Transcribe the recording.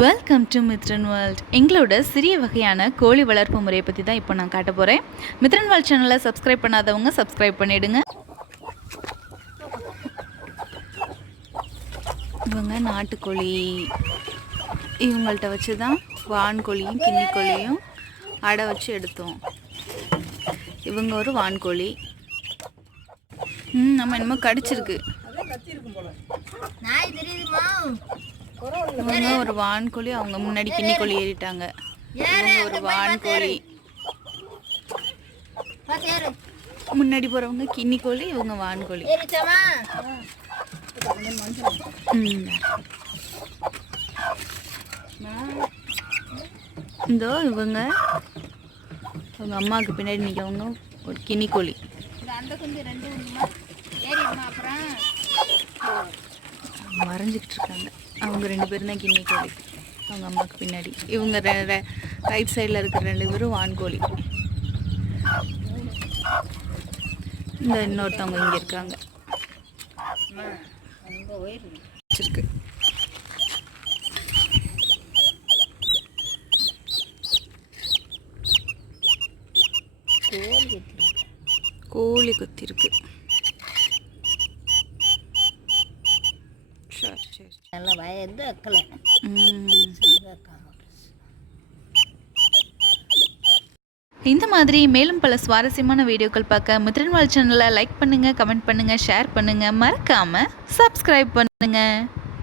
Welcome to Mithran world. எங்களோட சிறிய வகையான கோழி வளர்ப்பு முறையை பற்றி தான் இப்போ நான் காட்ட போகிறேன். மித்ரன் வேர்ல்ட் சேனலை சப்ஸ்கிரைப் பண்ணாதவங்க சப்ஸ்கிரைப் பண்ணிவிடுங்க. இவங்க நாட்டுக்கோழி. இவங்கள்ட்ட வச்சு தான் வான்கோழியும் கிண்ணி கோழியும் அடை வச்சு எடுத்தோம். இவங்க ஒரு வான்கோழி. நம்ம என்னமோ கடிச்சிருக்கு. இவங்க ஒரு வான்கோழி, அவங்க முன்னாடி கிண்ணி கோழி ஏறிட்டாங்க. இவங்க ஒரு வான்கோழி, முன்னாடி போறவங்க கிண்ணி கோழி, இவங்க வான்கோழி. இந்தோ இவங்க அவங்க அம்மாவுக்கு பின்னாடி நிற்கவங்க ஒரு கிண்ணி கோழி. மறைஞ்சிக்கிட்டு இருக்காங்க. அவங்க 2 பேரும் தான் கிண்ணி கோழி, அவங்க அம்மாவுக்கு பின்னாடி. இவங்க ரைட் சைடில் இருக்கிற 2 பேரும் வான்கோழி. இந்த இன்னொருத்தவங்க இங்கே இருக்காங்க. வச்சிருக்கு. கோழி கொத்தி இருக்கு. நல்லா வயது அக்கலை. இந்த மாதிரி மேலும் பல சுவாரஸ்யமான வீடியோக்கள் பார்க்க மித்ரன் வேர்ல்ட் சேனலை லைக் பண்ணுங்கள், கமெண்ட் பண்ணுங்கள், ஷேர் பண்ணுங்கள், மறக்காமல் சப்ஸ்கிரைப் பண்ணுங்கள்.